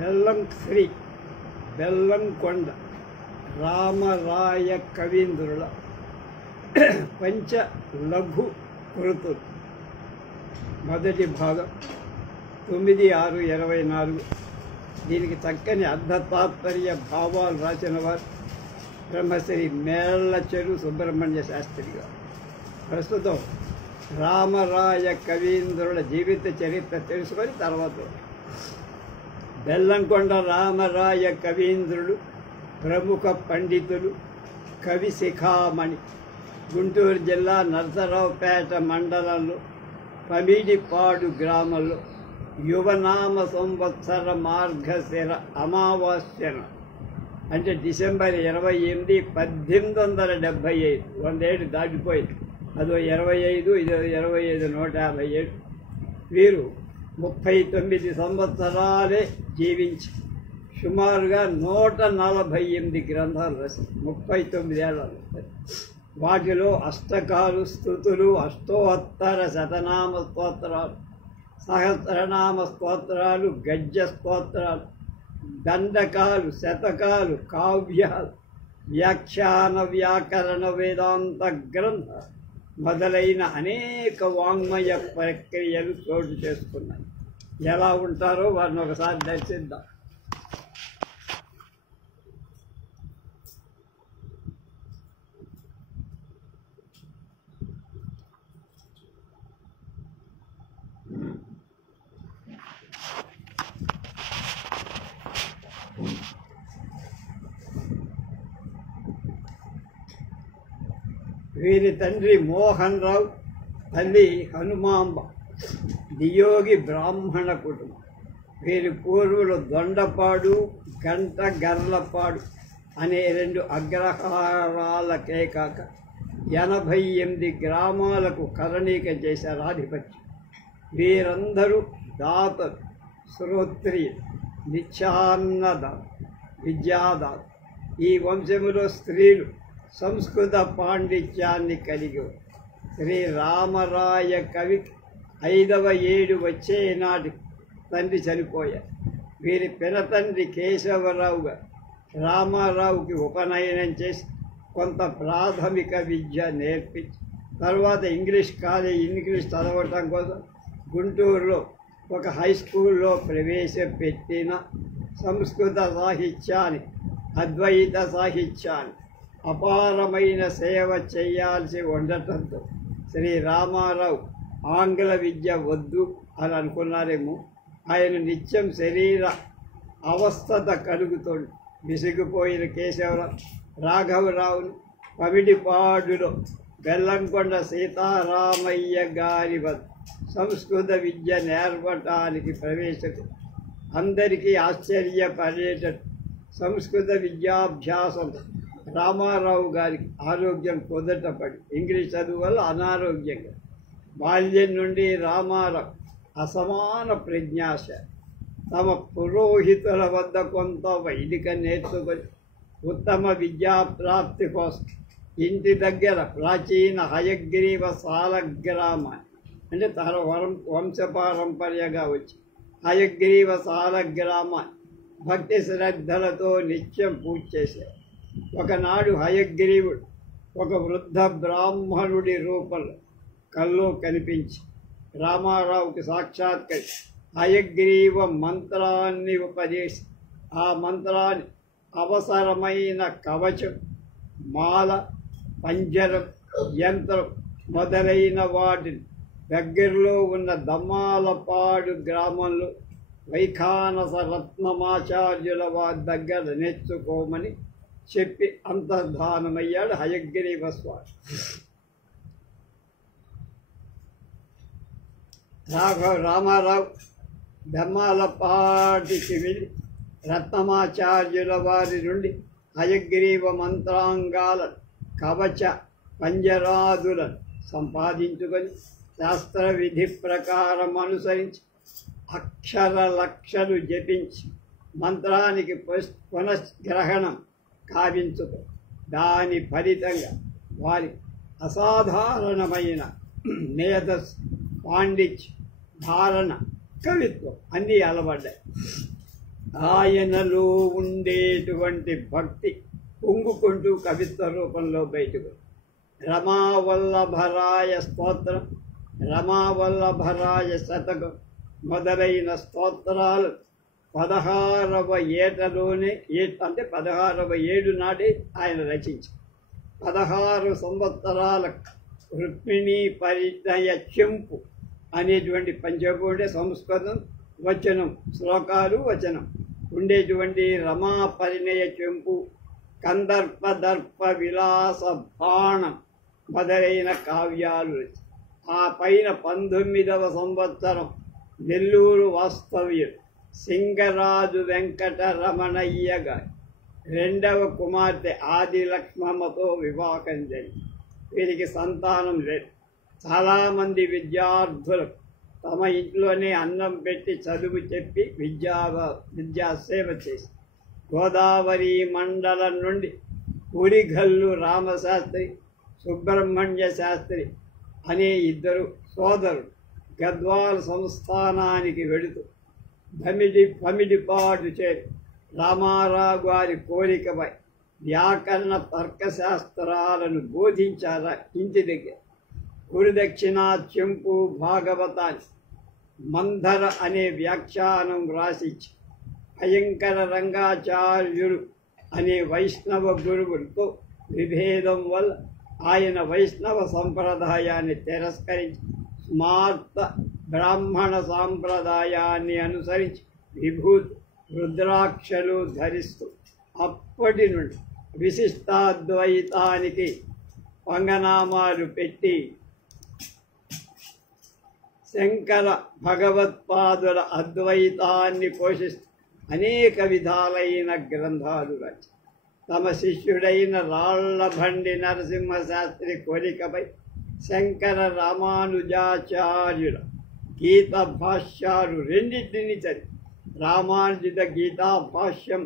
బెల్లం శ్రీ బెల్లంకొండ రామరాయ కవీంద్రుల పంచ లఘు కృతులు మొదటి భాగం 9/6/24. దీనికి చక్కని అర్ధతాత్పర్య భావాలు రాసిన వారు బ్రహ్మశ్రీ మేళ్లచెరు సుబ్రహ్మణ్య శాస్త్రి గారు. ప్రస్తుతం రామరాయ కవీంద్రుల జీవిత చరిత్ర తెలుసుకొని తర్వాత బెల్లంకొండ రామరాయ కవీంద్రులు ప్రముఖ పండితులు, కవి శిఖామణి. గుంటూరు జిల్లా నరసరావుపేట మండలంలో పమిడిపాడు గ్రామంలో యువనామ సంవత్సర మార్గశిర అమావాస్యన అంటే డిసెంబర్ 28, 1875. 100 ఏళ్ళు దాటిపోయింది. అదో 25, ఇదో 25, 157. వీరు 39 సంవత్సరాలే జీవించి సుమారుగా 148 గ్రంథాలు రాశారు. 39 ఏళ్ళలో. వాటిలో అష్టకాలు, స్తుతులు, అష్టోత్తర శతనామ స్తోత్రాలు, సహస్రనామ స్తోత్రాలు, గద్య స్తోత్రాలు, దండకాలు, శతకాలు, కావ్యాలు, వ్యాఖ్యాన వ్యాకరణ వేదాంత గ్రంథాలు మొదలైన అనేక వాంగ్మయ ప్రక్రియలు చోటు చేసుకున్నాయి. ఎలా ఉంటారో వారిని ఒకసారి దర్శిద్దాం. వీరి తండ్రి మోహన్ రావు, తల్లి హనుమాంబ దియోగి బ్రాహ్మణ కుటుంబం. వీరి పూర్వులు దొండపాడు, గంట గర్లపాడు అనే 2 అగ్రహారాలకే కాక 88 గ్రామాలకు కరణీక చేశారు ఆధిపత్యం. వీరందరూ దాతలు, శ్రోత్రియులు, నిత్యాన్నదాత, విద్యాదాత. ఈ వంశములో స్త్రీలు సంస్కృత పాండిత్యాన్ని కలిగి శ్రీ రామరాయ కవికి 5వ ఏడు వచ్చే నాటి తండ్రి చనిపోయారు. వీరి పినతండ్రి కేశవరావు గారు రామారావుకి ఉపనయనం చేసి కొంత ప్రాథమిక విద్య నేర్పించి తర్వాత ఇంగ్లీష్ చదవటం కోసం గుంటూరులో ఒక హై స్కూల్లో ప్రవేశపెట్టిన సంస్కృత సాహిత్యాన్ని, అద్వైత సాహిత్యాన్ని అపారమైన సేవ చేయాల్సి ఉండటంతో శ్రీ రామారావు ఆంగ్ల విద్య వద్దు అని అనుకున్నారేమో. ఆయన నిత్యం శరీర అవస్థత కలుగుతోంది. విసిగిపోయిన కేశవరావు రాఘవరావును పమిడిపాడులో బెల్లంకొండ సీతారామయ్య గారి వద్ద సంస్కృత విద్య నేర్పటానికి ప్రవేశకు అందరికీ ఆశ్చర్యపడేటట్టు సంస్కృత విద్యాభ్యాసం రామారావు గారికి ఆరోగ్యం కుదటపడి ఇంగ్లీష్ చదువు వల్ల అనారోగ్యంగా బాల్యం నుండి రామారావు అసమాన ప్రజ్ఞాశ. తమ పురోహితుల వద్ద కొంత వైదిక నేర్చుకొని ఉత్తమ విద్యాప్రాప్తి కోసం ఇంటి దగ్గర ప్రాచీన హయగ్రీవ సాలగ్రామాన్ని అంటే తన వంశపారంపర్యంగా వచ్చి హయగ్రీవ సాలగ్రామాన్ని భక్తి శ్రద్ధలతో నిత్యం పూజ చేశారు. ఒకనాడు హయగ్రీవుడు ఒక వృద్ధ బ్రాహ్మణుడి రూపంలో కల్లో కనిపించి రామారావుకి సాక్షాత్కరి హయగ్రీవ మంత్రాన్ని ఉపదేశి ఆ మంత్రాన్ని అవసరమైన కవచం, మాల, పంజరం, యంత్రం మొదలైన వాటిని దగ్గరలో ఉన్న దమ్మాలపాడు గ్రామంలో వైఖానస రత్నమాచార్యుల వారి దగ్గర నేర్చుకోమని చెప్పి అంతర్ధానమయ్యాడు హయగ్రీవ స్వామి. రామారావు దమ్మాలపాటికి వెళ్ళి రత్నమాచార్యుల వారి నుండి హయగ్రీవ మంత్రాంగాల, కవచ, పంజరాదులను సంపాదించుకొని శాస్త్ర విధి ప్రకారం అనుసరించి అక్షర లక్షలు జపించి మంత్రానికి పునఃగ్రహణం కావించుకో. దాని ఫలితంగా వారి అసాధారణమైన మేధస్సు, పాండిత్యం, ధారణ, కవిత్వం అన్నీ అలవడ్డాయి. ఆయనలో ఉండేటువంటి భక్తి పొంగుకుంటూ కవిత్వ రూపంలో బయటకు. రమావల్లభరాయ స్తోత్రం, రమావల్లభరాయ శతకం మొదలైన స్తోత్రాలు 16వ ఏటలోనే అంటే 16వ ఏడు నాడే ఆయన రచించారు. 16 సంవత్సరాల రుక్మిణీ పరిణయ చెంపు అనేటువంటి పంచభూడే సంస్కృతం వచనం, శ్లోకాలు వచనం ఉండేటువంటి రమా పరిణయ చెంపు, కందర్ప దర్ప విలాస బాణం మొదలైన కావ్యాలు. ఆ పైన 19వ సంవత్సరం నెల్లూరు వాస్తవ్యుడు సింగరాజు వెంకట రమణయ్య గారి 2వ కుమార్తె ఆది లక్ష్మమ్మతో వివాహం జరిగింది. వీరికి సంతానం లేదు. చాలామంది విద్యార్థులు తమ ఇంట్లోనే అన్నం పెట్టి చదువు చెప్పి విద్యాసేవ చేసి గోదావరి మండలం నుండి ఉరిగల్లు రామశాస్త్రి, సుబ్రహ్మణ్య శాస్త్రి అనే 2 సోదరులు గద్వాల్ సంస్థానానికి వెళుతూ పమిడిపాటు చేరి రామారావు గారి కోరికపై వ్యాకరణ తర్కశాస్త్రాలను బోధించారా ఇంటి దగ్గర. గురుదక్షిణ చెంపు భాగవతాన్ని మంధర అనే వ్యాఖ్యానం రాసిచ్చి భయంకర రంగాచార్యులు అనే వైష్ణవ గురువులతో విభేదం వల్ల ఆయన వైష్ణవ సంప్రదాయాన్ని తిరస్కరించి స్మార్త బ్రాహ్మణ సాంప్రదాయాన్ని అనుసరించి విభూతి రుద్రాక్షలు ధరిస్తూ అప్పటి నుండి విశిష్టాద్వైతానికి పంగనామాలు పెట్టి శంకర భగవత్పాదుల అద్వైతాన్ని పోషిస్తూ అనేక విధాలైన గ్రంథాలు రచి తమ శిష్యుడైన రాళ్లబండి నరసింహశాస్త్రి కోరికపై శంకర రామానుజాచార్యుల గీతా భాష్యాలు రెండింటిని చదివి రామానుజిత గీతా భాష్యం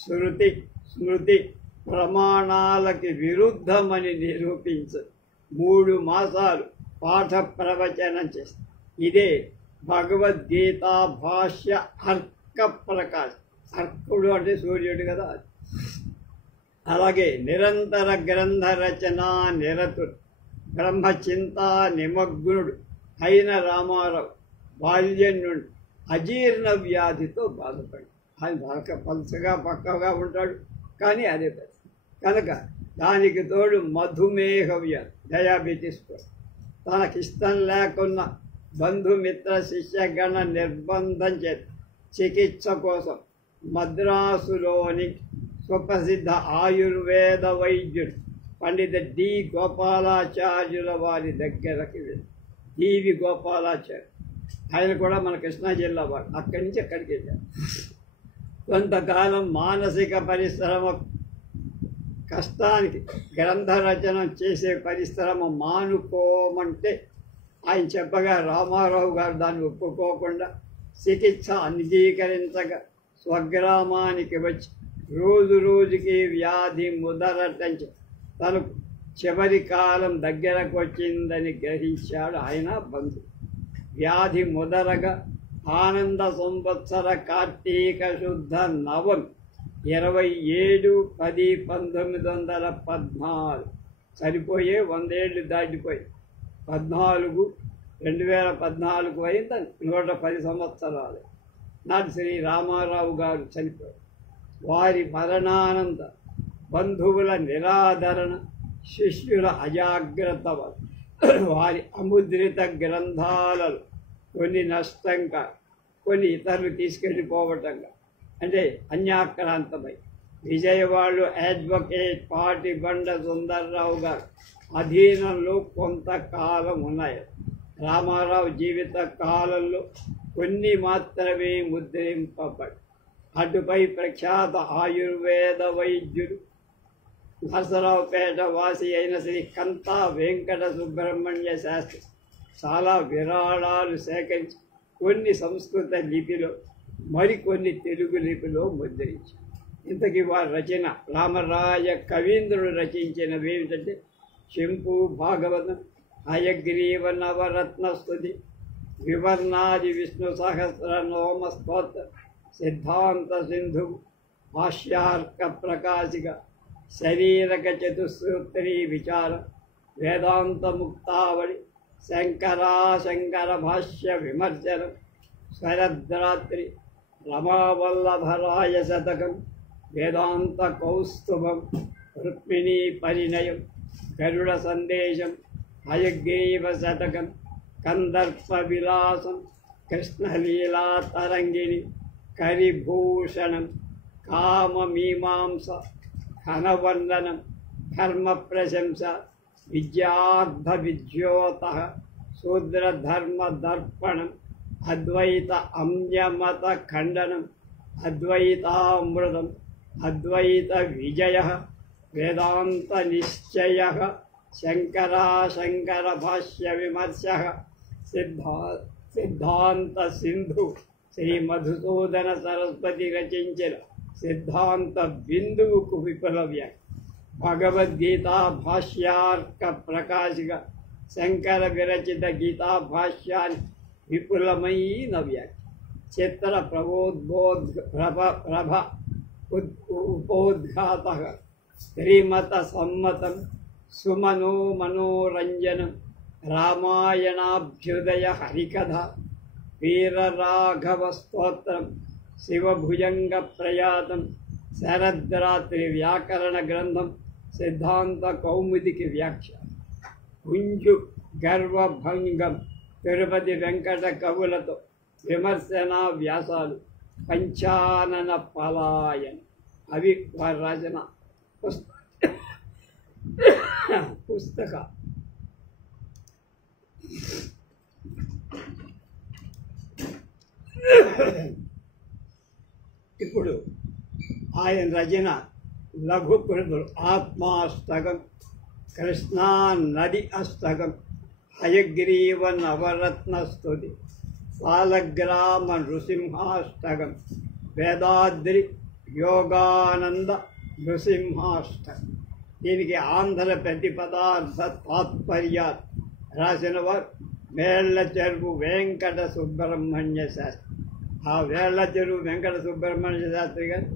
శృతి స్మృతి ప్రమాణాలకి విరుద్ధమని నిరూపించి 3 మాసాలు పాఠ ప్రవచనం చేస్తారు. ఇదే భగవద్గీతా భాష్య అర్క ప్రకాశం. అర్కుడు అంటే సూర్యుడు కదా. అలాగే నిరంతర గ్రంథ రచన నిరతుడు బ్రహ్మచింత నిమగ్నుడు అయిన రామారావు బాల్యం నుండి అజీర్ణ వ్యాధితో బాధపడి ఆయన బాగా పలుచగా పక్కగా ఉంటాడు, కానీ అదే పరిస్థితి కనుక దానికి తోడు మధుమేహ వ్యాధి, డయాబెటీస్ కూడా. తనకిష్టం లేకున్న బంధుమిత్ర శిష్యగణ నిర్బంధం చేత చికిత్స కోసం మద్రాసులోని సుప్రసిద్ధ ఆయుర్వేద వైద్యుడు పండిత డి గోపాలాచార్యుల వారి దగ్గరకి వెళ్ళి, డివి గోపాలాచార్య ఆయన కూడా మన కృష్ణా జిల్లా వాడు. అక్కడి నుంచి అక్కడికి వెళ్ళారు. కొంతకాలం మానసిక పరిశ్రమ కష్టానికి గ్రంథ రచన చేసే పరిశ్రమ మానుకోమంటే ఆయన చెప్పగా రామారావు గారు దాన్ని ఒప్పుకోకుండా చికిత్స అంగీకరించగా స్వగ్రామానికి వచ్చి రోజు రోజుకి వ్యాధి ముదరటంచి తనకు చివరి కాలం దగ్గరకు వచ్చిందని గ్రహించాడు ఆయన బంధువు. వ్యాధి ముదరగా ఆనంద సంవత్సర కార్తీక శుద్ధ నవమి 27/10/1914 సరిపోయే 100 ఏళ్ళు దాటిపోయి 2014 అయింది. 110 సంవత్సరాలు నాటి శ్రీ రామారావు గారు చనిపోయారు. వారి మరణానంద బంధువుల నిరాదరణ, శిష్యుల అజాగ్రత్త వల్ల వారి అముద్రిత గ్రంథాలలో కొన్ని నష్టంగా, కొన్ని ఇతరులు తీసుకెళ్ళిపోవటంగా, అంటే అన్యాక్రాంతమై విజయవాడలో అడ్వకేట్ పాటి బండ సుందర్రావు గారు అధీనంలో కొంతకాలం ఉన్నాయి. రామారావు జీవిత కాలంలో కొన్ని మాత్రమే ముద్రింపబడి అటుపై ప్రఖ్యాత ఆయుర్వేద వైద్యుడు నరసరావుపేట వాసి అయిన శ్రీ కంతా వెంకట సుబ్రహ్మణ్య శాస్త్రి చాలా విరాళాలు సేకరించి కొన్ని సంస్కృత లిపిలో, మరికొన్ని తెలుగు లిపిలో ముద్రించి. ఇంతకీ వారి రచన రామరాయ కవీంద్రుడు రచించినవి ఏమిటంటే చెంపు భాగవతం, హయగ్రీవ నవరత్న స్తుతి, వివర్ణాది విష్ణు సహస్ర నోమ స్తోత్ర, సిద్ధాంత సింధు భాష్యార్క ప్రకాశిక శరీరక చతుసూత్రీ విచార వేదాంత ముక్తావళి శంకర భాష్య విమర్శనం శరద్రాత్రి రమావల్లభరాయ శతకం వేదాంత కౌస్తుభం రుక్మిణీ పరిణయం గరుడ సందేశం హయగ్రీవ శతకం కందర్ప విలాసం కృష్ణలీలా తరంగిణి కరిభూషణం కామమీమాంస ఘనవర్ణనం ధర్మ ప్రశంస విద్యార్థ విద్యోత శూద్రధర్మ దర్పణం అద్వైత అమ్యమత ఖండనం అద్వైతామృతం అద్వైత విజయ వేదాంత నిశ్చయ శంకర భాష్య విమర్శ సిద్ధాంత సింధు శ్రీ మధుసూదన సరస్వతి రచించిన సిద్ధాంత బిందువుకు విపుల వ్యాఖ్య భగవద్గీతా భాష్యార్క ప్రకాశిక శంకర విరచిత గీతా భాష్యాన్ని విపులమైన వ్యాఖ్య చిత్ర ప్రభ ఉపోద్ఘాత శ్రీమత సమ్మతం సుమనో మనోరంజనం రామాయణాభ్యుదయ హరికథ వీరరాఘవ స్తోత్రం శివభుజంగ ప్రయాతం శరద్రాత్రి వ్యాకరణ గ్రంథం సిద్ధాంత కౌముదికి వ్యాఖ్య పుంజు గర్వభంగం తిరుపతి వెంకట కవులతో విమర్శనా వ్యాసాలు పంచానన పలాయన్ అవి వారు రాసిన పుస్తక ఇప్పుడు ఆయన రచన లఘు కృతులు ఆత్మాష్టకం కృష్ణా నది అష్టకం హయగ్రీవ నవరత్న స్తుతి సాలగ్రామ నృసింహాష్టకం వేదాద్రి యోగానంద నృసింహాష్టకం దీనికి ఆంధ్ర ప్రతిపదార్థ తాత్పర్యాలు రాసిన వారు వేళ్ల చెరువు వెంకట సుబ్రహ్మణ్య శాస్త్రి. ఆ వేళ్ల చెరువు వెంకట సుబ్రహ్మణ్య శాస్త్రి గారు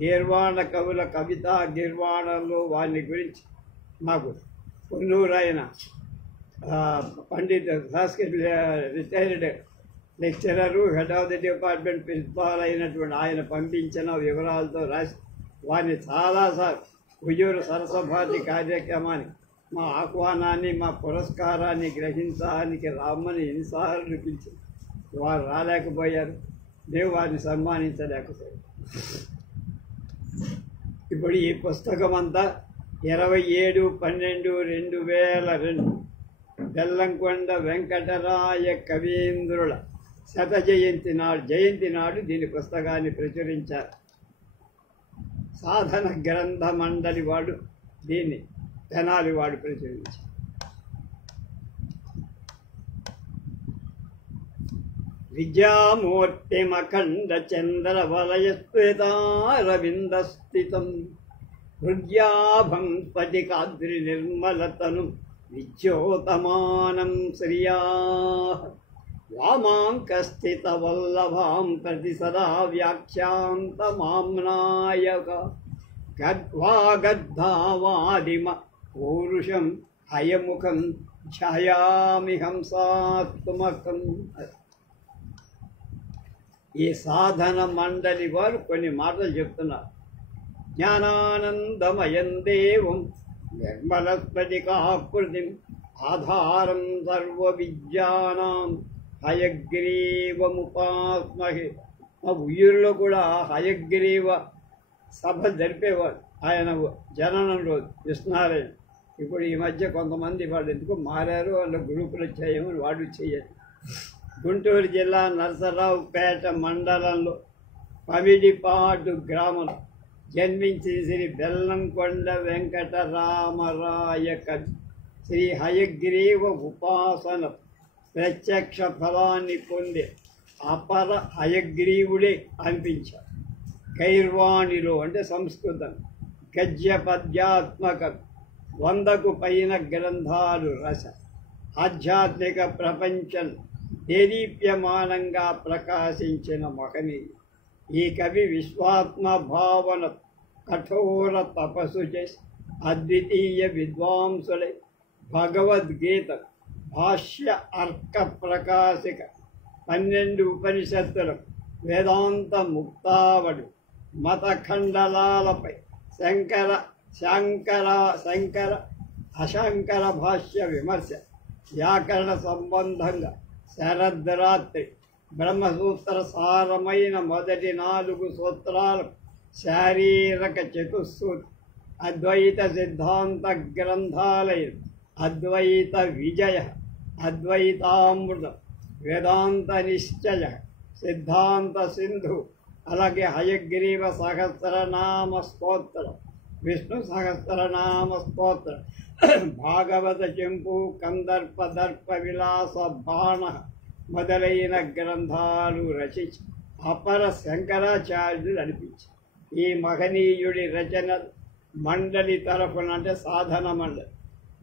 గీర్వాణ కవుల కవితా గీర్వాణంలో వారిని గురించి మాకు కొన్నూరైన Pandit Sanskrit retired lecturer head of the department principal అయినటువంటి ఆయన పంపించిన వివరాలతో రాసి వారిని చాలాసార్లు హుజూరు సరస్వభారతి కార్యక్రమాన్ని మా ఆహ్వానాన్ని మా పురస్కారాన్ని గ్రహించడానికి రామ్మని ఎన్నిసార్లు పిలిచి వారు రాలేకపోయారు. మేము వారిని సన్మానించలేకపోయారు. ఇప్పుడు ఈ పుస్తకం అంతా 27/12/2002 బెల్లంకొండ వెంకటరాయ కవీంద్రుల జయంతి నాడు దీని పుస్తకాన్ని ప్రచురించారు. సాధన గ్రంథ మండలి వాడు దీన్ని తెనాలి వాడు ప్రచురించారు. విద్యామూర్తిమఖండ చంద్ర వలయస్ఫుతారవిందస్థితం హృద్యాభం స్ఫటికాద్రి నిర్మలతను విద్యోతమానం శ్రియా వామాంకస్థితవల్లభాం ప్రతి సదా వ్యాఖ్యాంతమామ్నాయక గద్వాగద్ధావాదిమ పౌరుషం హయముఖం ఛాయామి హంసాత్మకం. ఈ సాధన మండలి వారు కొన్ని మాటలు చెప్తున్నారు. జ్ఞానానందమయం దేవం నిర్మలస్ఫటికాకృతిం ఆధారం సర్వ విద్యానాం హయగ్రీవముపాస్మహే. మా ఉయ్యూరులో కూడా హయగ్రీవ సభ జరిపేవారు. ఆయన జననం రోజు కృష్ణారాయణ. ఇప్పుడు ఈ మధ్య కొంతమంది వాళ్ళు ఎందుకు మారారు, వాళ్ళ గ్రూపులు చేయమని వాడు చేయాలి. గుంటూరు జిల్లా నరసరావుపేట మండలంలో పమిడిపాటు గ్రామం జన్మించిన శ్రీ బెల్లంకొండ వెంకటరామరాయ కవి శ్రీ హయగ్రీవ ఉపాసన ప్రత్యక్ష ఫలాన్ని పొందే అపర హయగ్రీవుడే అనిపించారు. గైర్వాణిలో అంటే సంస్కృతం గద్య పద్యాత్మక 100కు పైన గ్రంథాలు రస ఆధ్యాత్మిక ప్రపంచం దేదీప్యమానంగా ప్రకాశించిన మహనీయుడు. ఈ కవి విశ్వాత్మ భావన కఠోర తపస్సు చేసి అద్వితీయ విద్వాంసులై భగవద్గీత భాష్య అర్క ప్రకాశిక 12 ఉపనిషత్తులు వేదాంత ముక్తావడు మతఖండలాలపై శంకర అశంకర భాష్య విమర్శ వ్యాకరణ సంబంధంగా శరద్రాత్రి బ్రహ్మసూత్ర సారమైన మొదటి 4 సూత్రాలు శారీరక చతుస్సూత్రి అద్వైత సిద్ధాంత గ్రంథాలయం అద్వైత విజయ అద్వైతామృతం వేదాంత నిశ్చయ సిద్ధాంత సింధు అలాగే హయగ్రీవ సహస్రనామ స్తోత్రం విష్ణు సహస్రనామ స్తోత్రం భాగవత చెంపు కందర్ప దర్ప విలాస బాణ మొదలైన గ్రంథాలు రచించి అపర శంకరాచార్యులు నడిపించి ఈ మహనీయుడి రచన మండలి తరఫున అంటే సాధన మండలి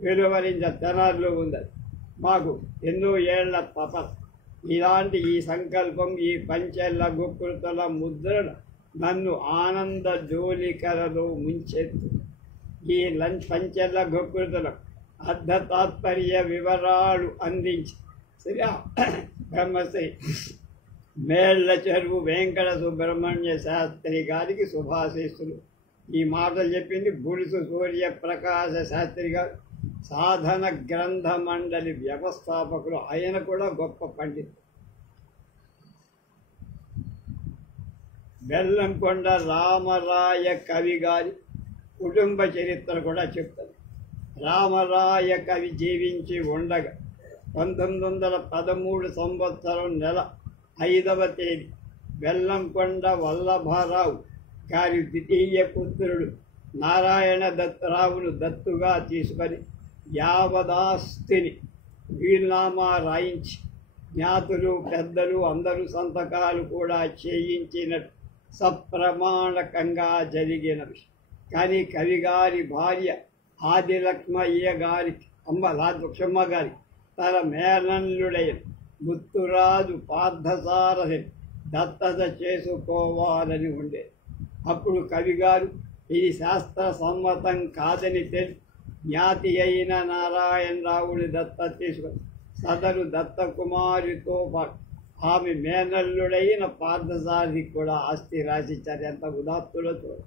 వెలువరించ తెనాలిలో ఉంది. మాకు ఎన్నో ఏళ్ల తపస్సు ఇలాంటి ఈ సంకల్పం ఈ పంచెల్ల గుకృతుల ముద్రణ నన్ను ఆనంద జోలికలలో ముంచెత్తు. ఈ పంచెల్ల గుకృతులకు అర్ధ తాత్పర్య వివరాలు అందించి శ్రీ బ్రహ్మశ్రీ మేళ్ల చెరువు వెంకట సుబ్రహ్మణ్య శాస్త్రి గారికి శుభాశీస్సులు. ఈ మాటలు చెప్పింది గుడిసు సూర్య ప్రకాశ శాస్త్రి గారు, సాధన గ్రంథ మండలి వ్యవస్థాపకులు. ఆయన కూడా గొప్ప పండితుడు. బెల్లంకొండ రామరాయ కవి గారి కుటుంబ చరిత్ర కూడా చెప్తారు. రామరాయ కవి జీవించి ఉండగా 1913 సంవత్సరం నెల 5వ తేదీ బెల్లంకొండ వల్లభరావు గారి ద్వితీయ పుత్రుడు నారాయణ దత్తరావును దత్తుగా తీసుకొని యావదాస్తిని వీలునామా రాయించి జ్ఞాతులు పెద్దలు అందరూ సంతకాలు కూడా చేయించినట్టు సప్రమాణకంగా జరిగిన విషయం. కానీ కవిగారి భార్య ఆదిలక్ష్మయ్య గారికి లక్ష్మమ్మ గారికి తన మేనల్లుడైన ముత్తురాజు పార్థసారథి దత్తత చేసుకోవాలని ఉండేది. అప్పుడు కవిగారు ఇది శాస్త్ర సమ్మతం కాదని తెలిసి జ్ఞాతి అయిన నారాయణరావుని దత్తత తీసుకొని సదరు దత్తకుమారితో పాటు ఆమె మేనల్లుడైన పార్థసారథికి కూడా ఆస్తి రాసిచ్చారు. ఎంత ఉదాత్తులో చూడాలి.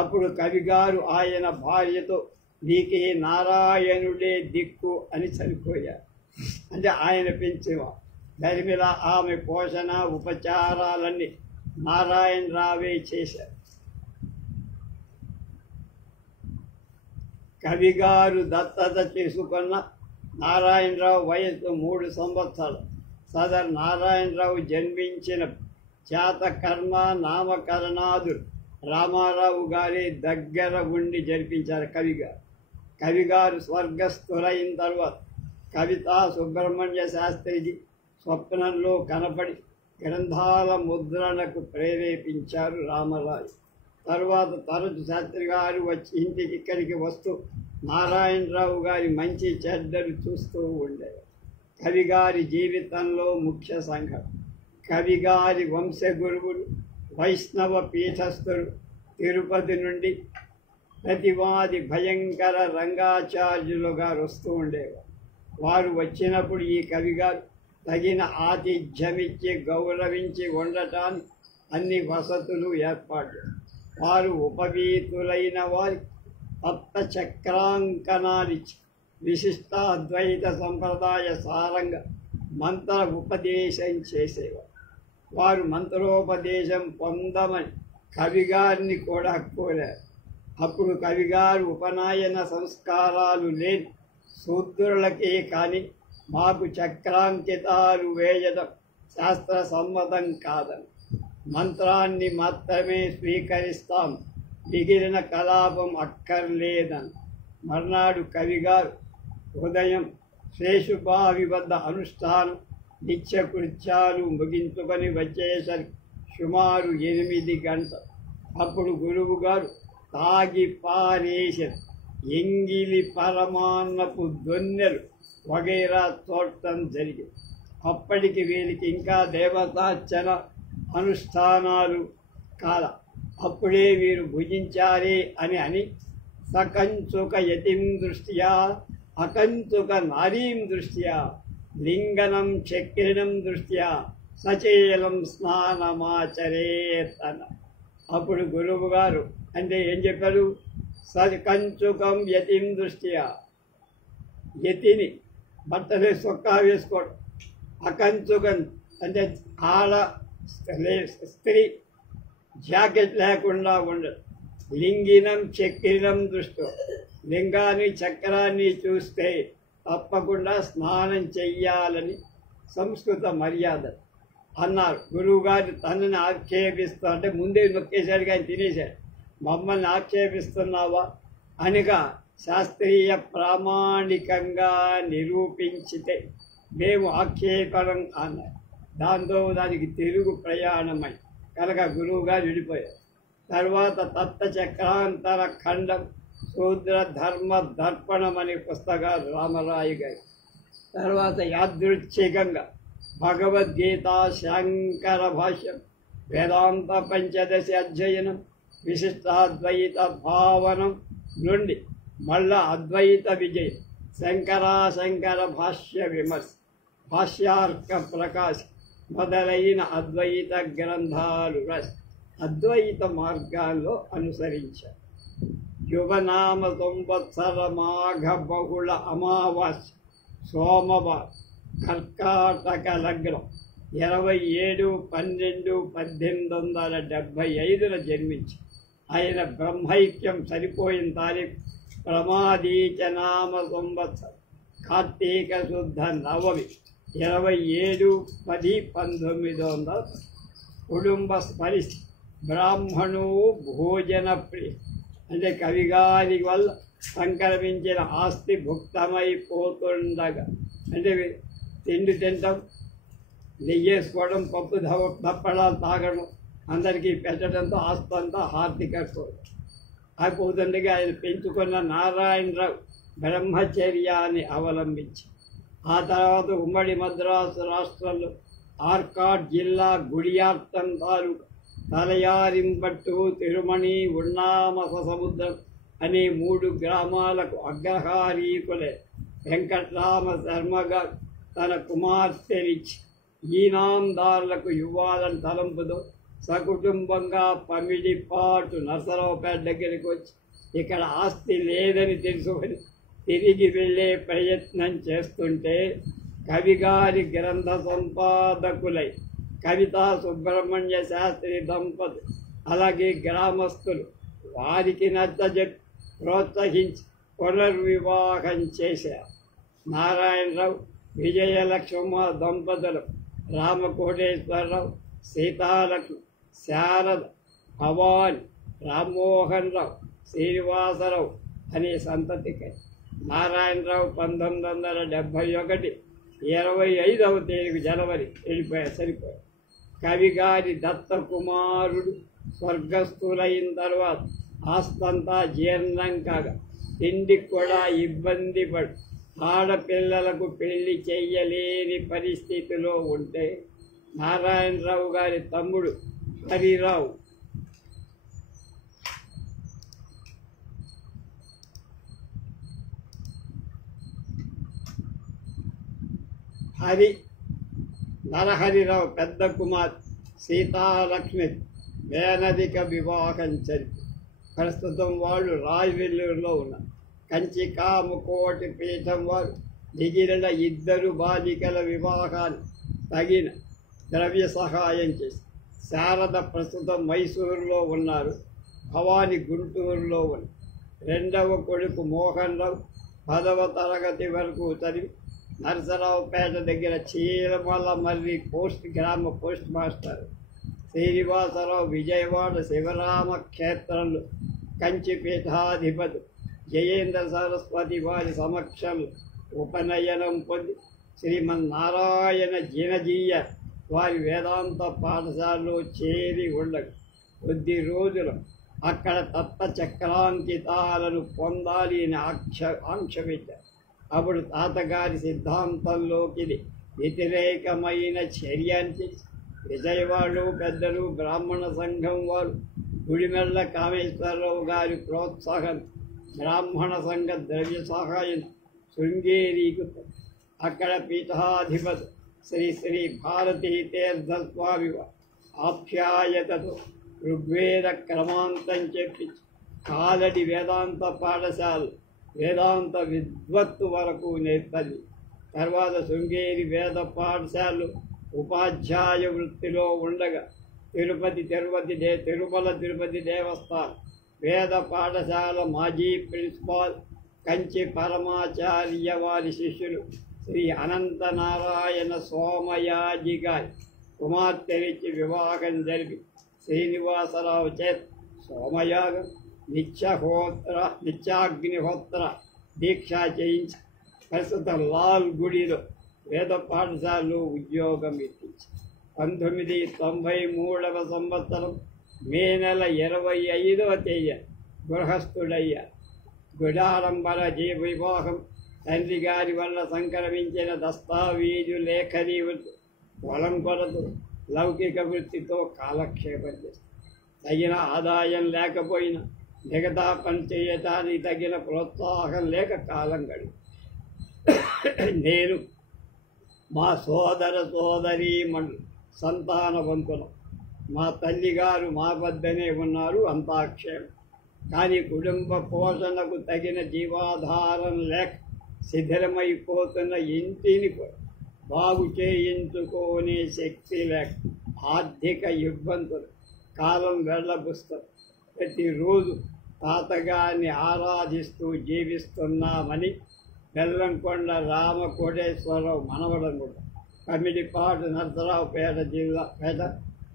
అప్పుడు కవిగారు ఆయన భార్యతో నీకే నారాయణుడే దిక్కు అని చనిపోయారు. అంటే ఆయన పెంచేవారు. దరిమిలా ఆమె పోషణ ఉపచారాలన్నీ నారాయణరావే చేశారు. కవిగారు దత్తత చేసుకున్న నారాయణరావు వయసు 3 సంవత్సరాలు. సదర్ నారాయణరావు జన్మించిన చేతకర్మ నామకరణాదులు రామారావు గారి దగ్గర ఉండి జరిపించారు కవిగారు. కవిగారు స్వర్గస్థులైన తర్వాత కవితా సుబ్రహ్మణ్య శాస్త్రిజీ స్వప్నంలో కనపడి గ్రంథాల ముద్రణకు ప్రేరేపించారు రామరాజు. తర్వాత తరచు శాస్త్రి గారు వచ్చి ఇంటికి ఇక్కడికి వస్తూ నారాయణరావు గారి మంచి చెడ్డలు చూస్తూ ఉండేవారు. కవిగారి జీవితంలో ముఖ్య సంఘటన కవిగారి వంశగురువులు వైష్ణవ పీఠస్థులు తిరుపతి నుండి ప్రతివాది భయంకర రంగాచార్యులు గారు వస్తూ ఉండేవారు. వారు వచ్చినప్పుడు ఈ కవిగారు తగిన ఆతిథ్యమిచ్చి గౌరవించి ఉండటానికి అన్ని వసతులు ఏర్పాటు. వారు ఉపవీతులైన వారి తత్వ చక్రాంకనాలిచ్చి విశిష్ట అద్వైత సంప్రదాయ సారంగా మంత్ర ఉపదేశం చేసేవారు. వారు మంత్రోపదేశం పొందమని కవిగారిని కూడా కోరారు. అప్పుడు కవిగారు ఉపనయన సంస్కారాలు లేని శూద్రులకే కానీ మాకు చక్రాంకితాలు వేయడం శాస్త్ర సమ్మతం కాదని, మంత్రాన్ని మాత్రమే స్వీకరిస్తాం, మిగిలిన కలాపం అక్కర్లేదని. మర్నాడు కవిగారు ఉదయం శేషుబావి వద్ద అనుష్ఠానం నిత్యకృత్యాలు ముగించుకొని వచ్చేసరికి సుమారు 8 గంటలు. అప్పుడు గురువు గారు తాగి పారేసిన ఎంగిలి పరమాన్నపు దొన్నెలు వగైరా చూడటం జరిగింది. అప్పటికి వీరికి ఇంకా దేవతార్చన అనుష్ఠానాలు కాల అప్పుడే వీరు భుజించాలి అని సకంచుక యతిం దృష్ట్యా అకంచుక నారీం దృష్ట్యా లింగనం చక్రిణం దృష్ట్యా సచేలం స్నానమాచరేత్ అన్న. అప్పుడు గురువు గారు అంటే ఏం చెప్పారు? సకంచుకం యతిం దృష్ట్యా, యతిని బట్టలు సొక్కా వేసుకోవడం, అకంచుకం అంటే ఆడ స్త్రీ జాకెట్ లేకుండా ఉండదు, లింగినం చక్రినం దృష్టిలో లింగాన్ని చక్రాన్ని చూస్తే తప్పకుండా స్నానం చెయ్యాలని సంస్కృత మర్యాద అన్నారు. గురువుగారు తనని ఆక్షేపిస్తా అంటే ముందే నొక్కేశాడు కానీ తినేశాడు. మమ్మల్ని ఆక్షేపిస్తున్నావా అనగా శాస్త్రీయ ప్రామాణికంగా నిరూపించితే మేము ఆక్షేపణం అన్నారు. దాంతో దానికి తిరుగు ప్రయాణమై కనుక గురువుగారు విడిపోయారు. తర్వాత తత్వచక్రాంతర ఖండం, శూద్ర ధర్మ దర్పణం అనే పుస్తకాలు రామరాయు గారి. తర్వాత యాదృచ్ఛికంగా భగవద్గీత, శంకర భాష్యం, వేదాంత పంచదశ అధ్యయనం, విశిష్టాద్వైత భావనం నుండి మళ్ళా అద్వైత విజయం, శంకర భాష్య విమర్శ, భాష్యార్క ప్రకాశ మొదలైన అద్వైత గ్రంథాలు రాసి అద్వైత మార్గాల్లో అనుసరించారు. యుగనామ సంవత్సర మాఘ బహుళ అమావాస్య సోమవారం కర్కాటక లగ్నం 27/12/1875 జన్మించి ఆయన బ్రహ్మైక్యం సరిపోయిన తారీఖు ప్రమాదీచనామ సంవత్సరం కార్తీక శుద్ధ నవమి 27/10/1900. కుటుంబ పరిస్థితి బ్రాహ్మణు భోజన ప్రియ అంటే కవిగారి వల్ల సంక్రమించిన ఆస్తి భుక్తమైపోతుండగా అంటే తిండి తినటం, నెయ్యేసుకోవడం, పప్పు దప్పడాలు తాగడం, అందరికీ పెట్టడంతో ఆస్తి అంతా హార్దిక అయిపోతుండగా ఆయన పెంచుకున్న నారాయణరావు బ్రహ్మచర్యాన్ని అవలంబించి ఆ తర్వాత ఉమ్మడి మద్రాసు రాష్ట్రంలో ఆర్కాడ్ జిల్లా గుడియార్తం తాలూకు తలయారింపట్టు, తిరుమణి, ఉన్నామస సముద్రం అనే 3 గ్రామాలకు అగ్రహారీకులే వెంకట్రామ శర్మగా తన కుమార్తెనిచ్చి ఈనాందారులకు ఇవ్వాలని తలంపుతో సకుటుంబంగా పమిడిపాటు నరసరావుపేట దగ్గరికి వచ్చి ఇక్కడ ఆస్తి లేదని తెలుసుకొని తిరిగి వెళ్ళే ప్రయత్నం చేస్తుంటే కవిగారి గ్రంథ సంపాదకులై కవితా సుబ్రహ్మణ్య శాస్త్రి దంపతులు అలాగే గ్రామస్తులు వారికి నచ్చజెప్పి ప్రోత్సహించి పునర్వివాహం చేశారు. నారాయణరావు విజయలక్ష్మ దంపతులు రామకోటేశ్వరరావు, సీతాలక్ష్మి, శారద, భవాని, రామ్మోహన్ రావు, శ్రీనివాసరావు అనే సంతతికి నారాయణరావు 1971 25వ తేదీ జనవరి సరిపోయారు. కవిగారి దత్త కుమారుడు స్వర్గస్థులైన తర్వాత ఆస్తంతా జీర్ణం కాగా తిండికి కూడా ఇబ్బంది పడు ఆడపిల్లలకు పెళ్లి చెయ్యలేని పరిస్థితిలో ఉంటే నారాయణరావు గారి తమ్ముడు హరిరావు నరహరిరావు పెద్ద కుమార్ సీతాలక్ష్మి మేనదిక వివాహం జరిపి ప్రస్తుతం వాళ్ళు రాజవెల్లూరులో ఉన్నారు. కంచి కామకోటి పీఠం వారు దిగిరిన 2 బాలికల వివాహాన్ని తగిన ద్రవ్య సహాయం చేసి శారద ప్రస్తుతం మైసూరులో ఉన్నారు, భవాని గుంటూరులో ఉన్నారు. 2వ కొడుకు మోహన్ రావు 10వ తరగతి వరకు చదివి నరసరావుపేట దగ్గర చీలమల మర్రి గ్రామ పోస్ట్ మాస్టర్. శ్రీనివాసరావు విజయవాడ శివరామ క్షేత్రంలో కంచి పీఠాధిపతి జయేంద్ర సరస్వతి వారి సమక్షంలో ఉపనయనం పొంది శ్రీమన్నారాయణ జినజీయ వారి వేదాంత పాఠశాలలో చేరి ఉండగా కొద్ది రోజులు అక్కడ తత్వ చక్రాంకితాలను పొందాలి అని ఆంక్ష పెట్టారు. అప్పుడు తాతగారి సిద్ధాంతంలోకి వ్యతిరేకమైన చర్యని విజయవాడలో పెద్దలు బ్రాహ్మణ సంఘం వారు గుడిమెల్ల కామేశ్వరరావు గారి ప్రోత్సాహం బ్రాహ్మణ సంఘ ద్రవ్య సహాయం శృంగేరికి అక్కడ పీఠాధిపతి శ్రీ శ్రీ భారతీ తీర్థస్వామి ఆప్యాయతతో ఋగ్వేద క్రమాంతం చెప్పి కాలడి వేదాంత పాఠశాల వేదాంత విద్వత్తు వరకు నేర్పది. తర్వాత శృంగేరి వేద పాఠశాలలో ఉపాధ్యాయ వృత్తిలో ఉండగా తిరుమల తిరుపతి దేవస్థానం వేద పాఠశాల మాజీ ప్రిన్సిపాల్ కంచి పరమాచార్య వారి శిష్యులు శ్రీ అనంతనారాయణ సోమయాజి గారి కుమార్తెనిచ్చి వివాహం జరిపి శ్రీనివాసరావు చేత సోమయాగం నిత్యాగ్నిహోత్ర దీక్ష చేయించి ప్రస్తుత లాల్ గుడిలో వేద పాఠశాలలో ఉద్యోగం ఇప్పించి 1993 సంవత్సరం మే నెల 25వ తేదీ గృహస్థుడయ్యా. గుడారంబర వివాహం తండ్రి గారి వల్ల సంక్రమించిన దస్తావీజు లేఖనీ వృత్తి పొలం కొరకు లౌకిక వృత్తితో కాలక్షేపం చేస్తారు. తగిన ఆదాయం లేకపోయినా మిగతా పని చేయటానికి తగిన ప్రోత్సాహం లేక కాలం గడి. నేను మా సోదరీమణులు సంతానవంతులం. మా తల్లిగారు మా వద్దనే ఉన్నారు, అంతా క్షేమం. కానీ కుటుంబ పోషణకు తగిన జీవాధారం లేక శిథిలమైపోతున్న ఇంటిని బాగు చేయించుకోనే శక్తి లేక ఆర్థిక ఇబ్బందులు కాలం వెళ్ళబుస్తారు. ప్రతిరోజు తాతగారిని ఆరాధిస్తూ జీవిస్తున్నామని బెల్లంకొండ రామకోటేశ్వరరావు మనవడం కూడా కమిడిపాటు నరసరావుపేట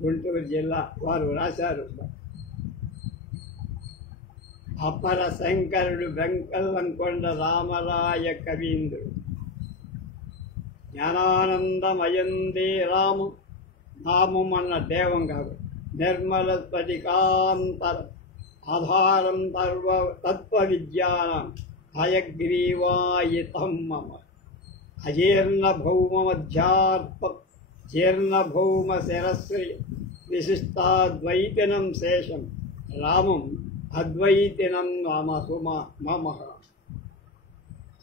గుంటూరు జిల్లా వారు రాశారు. అపర శంకరుడు బెల్లంకొండ రామరాయ కవీంద్రుడు జ్ఞానానందమయందే నామం అన్న దేవం కాదు. నిర్మల స్ఫటికాంతర ఆధారం తత్వ విజ్ఞానం హయగ్రీవాయితం మమ అజీర్ణ భౌమధ్యాత్మ జీర్ణ భౌమ శిరస్శ్రీ విశిష్టాద్వైతినం శేషం రామం అద్వైతినం నామ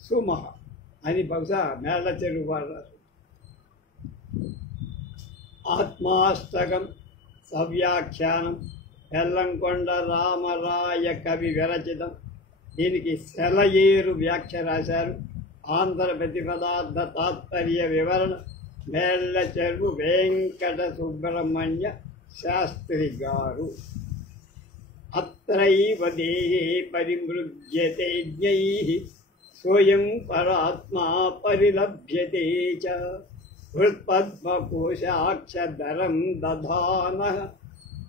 సుమహ అని బహుశా మేళ్ల చెరువు వారు. ఆత్మాష్టకం సవ్యాఖ్యానం బెల్లంకొండ రామరాయ కవి విరచితం. దీనికి సెలయేరు వ్యాఖ్య రాశారు. ఆంధ్ర ప్రతిపదార్థ తాత్పర్య వివరణ మేళ్ల చెరువు వెంకట సుబ్రహ్మణ్య శాస్త్రి గారు. అత్రైవ దేహే పరిమృజ్యతే జ్ఞైః స్వయం పరాత్మా పరిలభ్యతే చ హృత్పద్మకోశాక్షధరం దధానః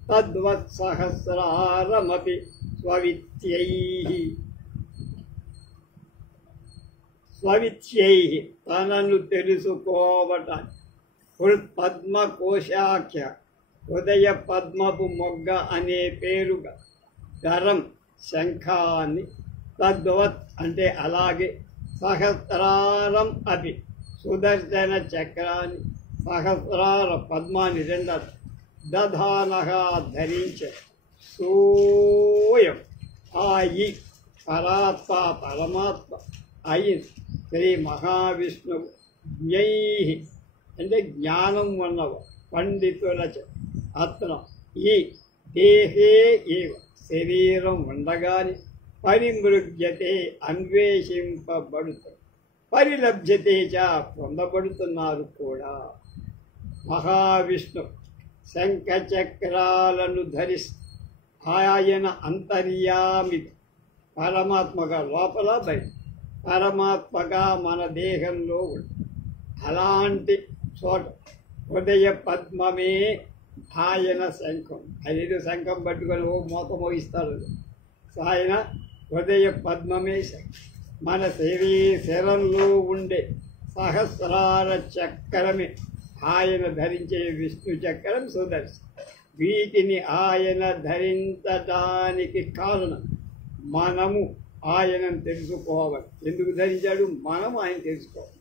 తద్వత్సహస్రారమపి స్వవిత్యైః తనను తెలుసుకోవట. హృత్పద్మకోశాఖ్య హృదయ పద్మపు మొగ్గ అనే పేరుగా, ధరం శంఖాన్ని, తద్వత్ అంటే అలాగే, సహస్రారం అపి సుదర్శన చక్రాన్ని, సహస్రార పద్మాన్ని రెండు దధానగా ధరించే సోయం ఆయి పరమాత్మ అయి శ్రీ మహావిష్ణువు జ్ఞై అంటే జ్ఞానం ఉన్నవ పండితుల అత్నం ఈ దేహే ఏవ శరీరం ఉండగానే పరిమృగ్యతే అన్వేషింపబడుతుంది, పరిలభ్యతే చ పొందబడుతున్నారు కూడా. మహావిష్ణు శంఖచక్రాలను ధరిస్తూ ఆయన అంతర్యామి, పరమాత్మగా లోపల బయట, పరమాత్మగా మన దేహంలో ఉంటుంది. అలాంటి చోట హృదయ పద్మమే ఆయన శంఖం. ఐదు శంఖం పట్టుకొని ఓ మోత మోగిస్తాడు. ఆయన హృదయ పద్మమే శంఖం. మన శరీరంలో ఉండే సహస్రార చక్రమే ఆయన ధరించే విష్ణు చక్రం సుదర్శనం. వీటిని ఆయన ధరించడానికి కారణం మనము ఆయనను తెలుసుకోవాలి. ఎందుకు ధరించాడు? మనం ఆయన తెలుసుకోవాలి.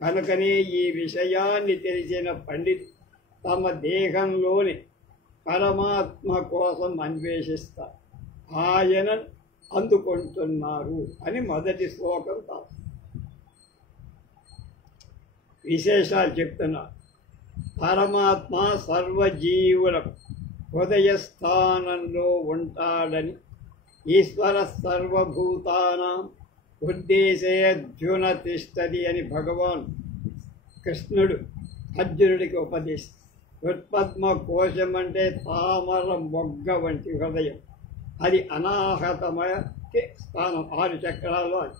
కనుకనే ఈ విషయాన్ని తెలిసిన పండిత్ తమ దేహంలోని పరమాత్మ కోసం అన్వేషిస్తారు, ఆయన అందుకుంటున్నారు అని మొదటి శ్లోకం విశేషాలు చెప్తున్నారు. పరమాత్మ సర్వజీవుల హృదయ స్థానంలో ఉంటాడని, ఈశ్వర సర్వభూతానాం ఉద్దేశే అర్జున తిష్టది అని భగవాన్ కృష్ణుడు అర్జునుడికి ఉపదేశిస్తాడు. ఉత్పద్మ కోశం అంటే తామర మొగ్గ వంటి హృదయం, అది అనాహతమయ స్థానం, 6 చక్రాలు. అది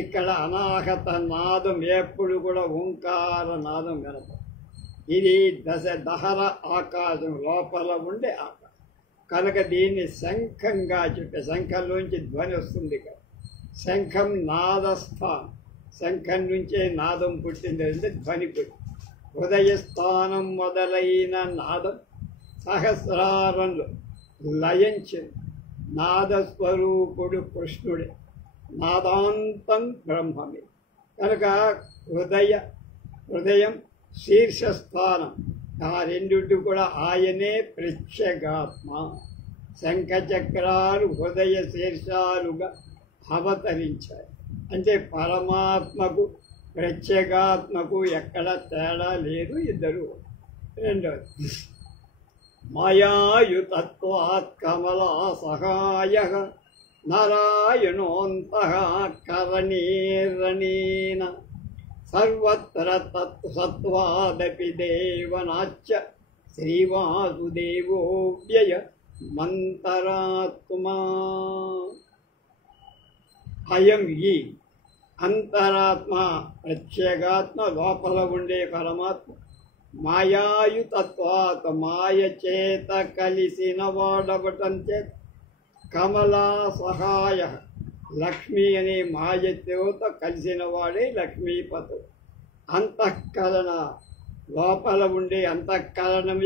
ఇక్కడ అనాహత నాదం ఎప్పుడు కూడా ఓంకార నాదం కనుక ఇది దహర ఆకాశం లోపల ఉండే ఆకాశం కనుక దీన్ని శంఖంగా చెప్పే, శంఖంలోంచి ధ్వని వస్తుంది కదా. శంఖం నాదస్థానం, శంఖం నుంచే నాదం పుట్టింది అంటే ధ్వని పుట్టింది. హృదయస్థానం మొదలైన నాదం సహస్రారంలో లయించింది. నాదస్వరూపుడు కృష్ణుడే, నాదాంతం బ్రహ్మమే కనుక హృదయం శీర్షస్థానం, ఆ రెండింటి కూడా ఆయనే ప్రత్యేగాత్మ. శంఖచక్రాలు హృదయ శీర్షాలుగా అవతరించాయి. అంటే పరమాత్మకు ప్రత్యేగాత్మకు ఎక్కడ తేడా లేదు, ఇద్దరు. రెండవది మాయాయుతత్వాత్ కమలా సహాయ నారాయణోంతః కరణీరణీన సర్వత్ర తత్సత్వాదపి దేవనాచ్య శ్రీవాసుదేవో వ్యయ మంతరాత్మా. అయం ఈ అంతరాత్మ ప్రత్యేగాత్మ, లోపల ఉండే పరమాత్మ. మాయాయుతత్వాత్ మాయ చేత కలిసిన వాడవటం చేత, కమలా సహాయ లక్ష్మి అనే మాయతో కలిసిన వాడే లక్ష్మీపతు. అంతఃకరణ లోపల ఉండే అంతఃకరణం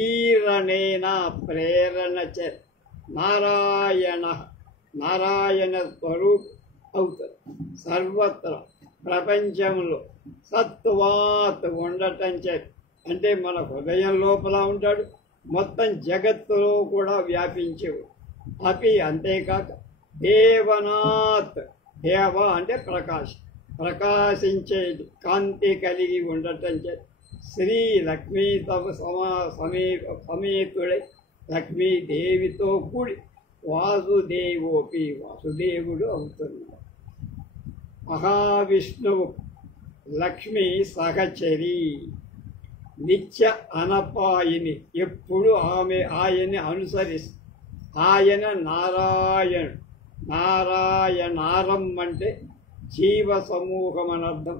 ఈరణేన ప్రేరణ చే నారాయణ స్వరూప్ అవుతుంది. సర్వత్ర ప్రపంచంలో సత్వాత్ ఉండటం చే, అంటే మన హృదయం లోపల ఉంటాడు, మొత్తం జగత్తులో కూడా వ్యాపించేవాడు. అపి అంతేకాక దేవనాత్, దేవ అంటే ప్రకాశించేది, కాంతి కలిగి ఉండటం చే శ్రీ లక్ష్మీ తమ సమేతుడై లక్ష్మీదేవితో కూడి వాసుదేవోపి వాసుదేవుడు అవుతున్నాడు. మహావిష్ణువు లక్ష్మి సహచరి, నిత్య అనపాయిని, ఎప్పుడు ఆయన్ని అనుసరిస్తుంది. ఆయన నారాయణారం అంటే జీవ సమూహం అని అర్థం.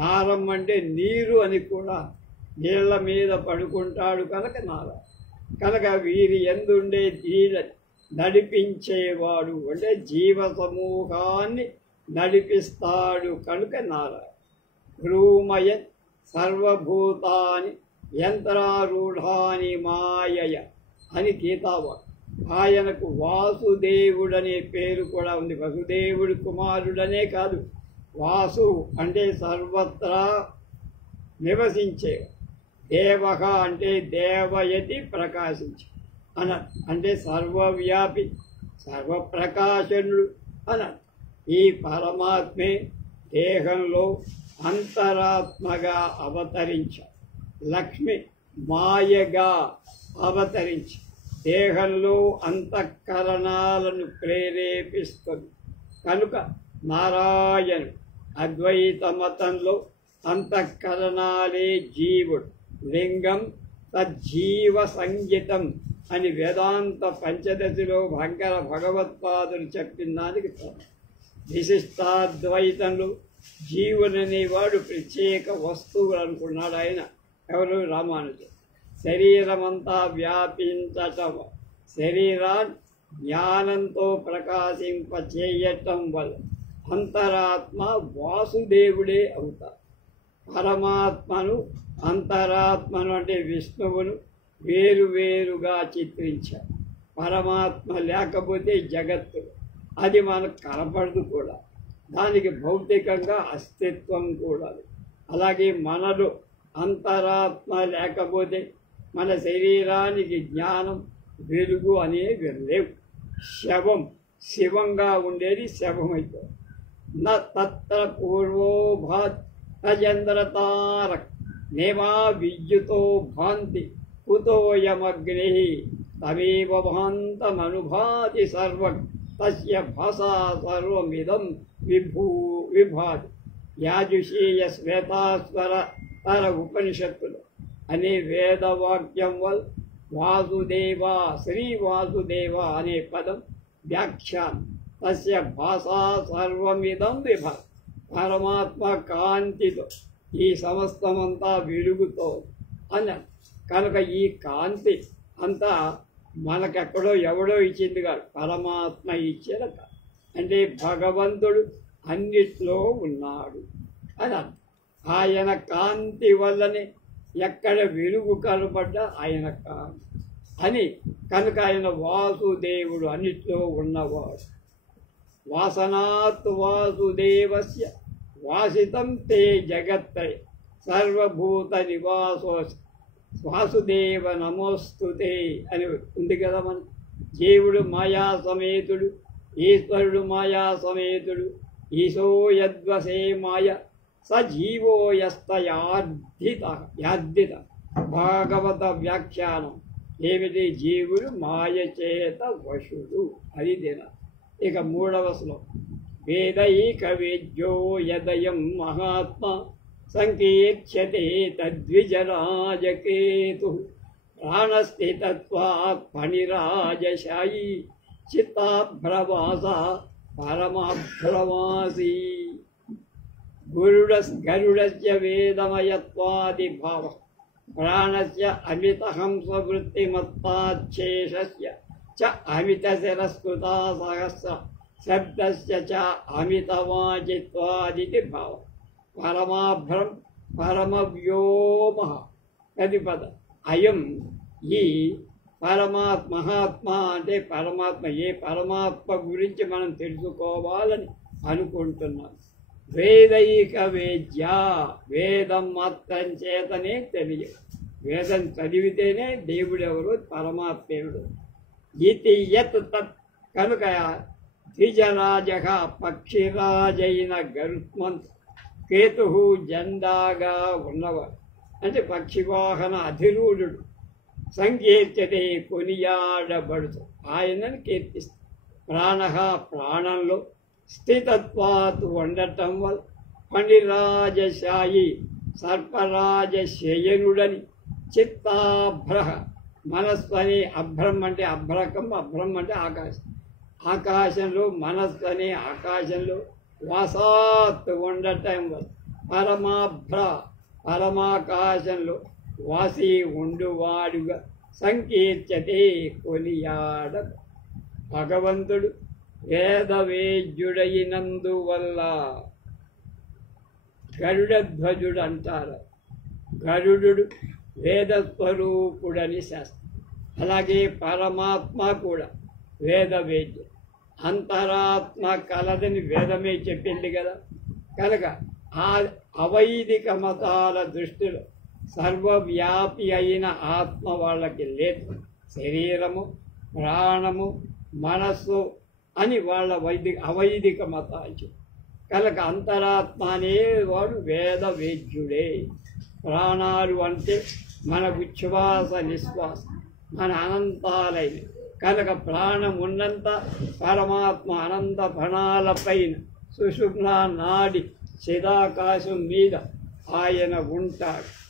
నారం అంటే నీరు అని కూడా, నీళ్ల మీద పడుకుంటాడు కనుక నారాయణ. కనుక వీరి ఎందుండే నడిపించేవాడు అంటే జీవ సమూహాన్ని నడిపిస్తాడు కనుక నారాయణ. భ్రూమయ సర్వభూతాని యంత్రారూఢాని మాయయ అని గీతావాడు. ఆయనకు వాసుదేవుడనే పేరు కూడా ఉంది. వసుదేవుడి కుమారుడనే కాదు, వాసు అంటే సర్వత్రా నివసించే, దేవహ అంటే దేవయతి ప్రకాశించే అంటే సర్వవ్యాపి సర్వప్రకాశనుడు అన్నట్టు. ఈ పరమాత్మే దేహంలో అంతరాత్మగా అవతరించాడు. లక్ష్మి మాయగా అవతరించి దేహంలో అంతఃకరణాలను ప్రేరేపిస్తుంది కనుక నారాయణుడు. అద్వైత మతంలో అంతఃకరణాలే జీవుడు, లింగం తజ్జీవ సంగీతం అని వేదాంత పంచదశిలో భగవత్పాదులు చెప్పిన దానికి విశిష్టాద్వైతంలో జీవుననేవాడు ప్రత్యేక వస్తువులు అనుకున్నాడు ఆయన. ఎవరు? రామానుజుడు. శరీరమంతా వ్యాపించటం, శరీరాన్ని జ్ఞానంతో ప్రకాశింపచేయటం వల్ల అంతరాత్మ వాసుదేవుడే అవుతారు. పరమాత్మను అంతరాత్మను అంటే విష్ణువును వేరువేరుగా చిత్రించారు. పరమాత్మ లేకపోతే జగత్తు అది మనకు కనపడదు కూడా, దానికి భౌతికంగా అస్తిత్వం కూడా. అలాగే మనలో అంతరాత్మ లేకపోతే మన శరీరానికి జ్ఞానం వెలుగు అనేవి లేవు. శవం శివంగా ఉండేది శవమైపోయింది. తత్ర పూర్వోభాత్ తజంద్రతారక్ నేమా విద్యుతో భాంతి కుతోయమగ్ని తమేవ భాంతమనుభాతి సర్వం తస్య భాషా సర్వమిదం విభాతి. యాజుషీయ శ్వేతాస్వర తర ఉపనిషత్తులు అనే వేదవాక్యం వల్ల వాసుదేవ శ్రీ వాసుదేవ అనే పదం వ్యాఖ్యానం. తస్య భాషా సర్వమిదం విభాతి. పరమాత్మ కాంతితో ఈ సమస్తమంతా వెలుగుతో అన్నాడు. కనుక ఈ కాంతి అంతా మనకెక్కడో ఎవడో ఇచ్చింది కాదు, పరమాత్మ ఇచ్చేద కాదు. అంటే భగవంతుడు అన్నిట్లో ఉన్నాడు అని. ఆయన కాంతి వల్లనే ఎక్కడ వెలుగు కనబడ్డా ఆయన కాంతి అని. కనుక ఆయన వాసుదేవుడు, అన్నిట్లో ఉన్నవాడు. వాసనాత్ వాసుదేవస్య వాసితం తే జగత్తే సర్వభూత నివాసో వాసుదేవ నమోస్తుతే అని ఉంది కదా. మన జీవుడు మాయా సమేతుడు, ఈశ్వరుడు మాయా సమేతుడు. ఈశో యద్వసే మాయ సజీవో యస్తయార్థిత. భాగవత వ్యాఖ్యానం ఏమిటి? జీవుడు మాయ చేత వశుడు. అది దిన. ఇక మూడవ శ్లోకం. వేదైక వేద్యో యదయం మహాత్మా సంకీర్ష్యతే తద్విజరాజకేతు ప్రాణస్థితత్వాత్ ఫణిరాజశాయీ చిత్తాభ్రవాస పరమాభ్రవాసీ. గరుడస్య వేదమయత్వాదిభావ ప్రాణస్య అమితహంసవృత్తిమత్తాచ్ఛేషస్య చ అమితశిరస్కృతా సహస్ర శబ్దస్య చ అమితవాచిత్వాదితి భావ. పరమాభ్రం పరమవ్యోమ ప్రతిపద. అయం ఈ మహాత్మ అంటే పరమాత్మ. ఏ పరమాత్మ గురించి మనం తెలుసుకోవాలని అనుకుంటున్నాం. వేదైక వేద్య, వేదం మాత్రం చేతనే తెలియదు. వేదం చదివితేనే దేవుడెవరు, పరమాత్మ ఎవరు. ఇది యత్ తత్. కనుక ద్విజరాజ పక్షిరాజైన గరుత్మంత్ కేతు జెండాగా ఉన్నవాడు అంటే పక్షివాహన అధిరూఢుడు. సంకీర్త్యతే కొనియాడబడుతూ ఆయనను కీర్తిస్తాడు. ప్రాణ ప్రాణంలో స్థితత్వాత్ ఉండటం వల్ల ఫణిరాజశాయి సర్పరాజశయనుడని. చిత్తాభ్రహ మనస్సు అనే అభ్రం అంటే అభ్రకం, అభ్రం అంటే ఆకాశం. ఆకాశంలో మనస్సు అనే ఆకాశంలో వాసాత్ ఉండటం వల్ల పరమాభ్ర పరమాకాశంలో వాసి ఉండువాడుగా సంకీర్త్యతే కొనియాడ. భగవంతుడు వేదవేద్యుడైనందువల్ల గరుడధ్వజుడు అంటారు. గరుడు వేదస్వరూపుడని శాస్త్రం. అలాగే పరమాత్మ కూడా వేదవేద్యుడు. అంతరాత్మ కలదని వేదమే చెప్పింది కదా. కనుక ఆ అవైదిక మతాల దృష్టిలో సర్వవ్యాపి అయిన ఆత్మ వాళ్ళకి లేదు. శరీరము, ప్రాణము, మనస్సు అని వాళ్ళ అవైదిక మతాలు. కనుక అంతరాత్మ అనేవాడు వేదవేద్యుడే. ప్రాణాలు అంటే మన ఉచ్ఛ్వాస నిశ్వాస, మన అనంతాలైన. కనుక ప్రాణం ఉన్నంత పరమాత్మ అనంత ఫణాల పైన సుషుమ్నా నాడి చిదాకాశం మీద ఆయన ఉంటాడు.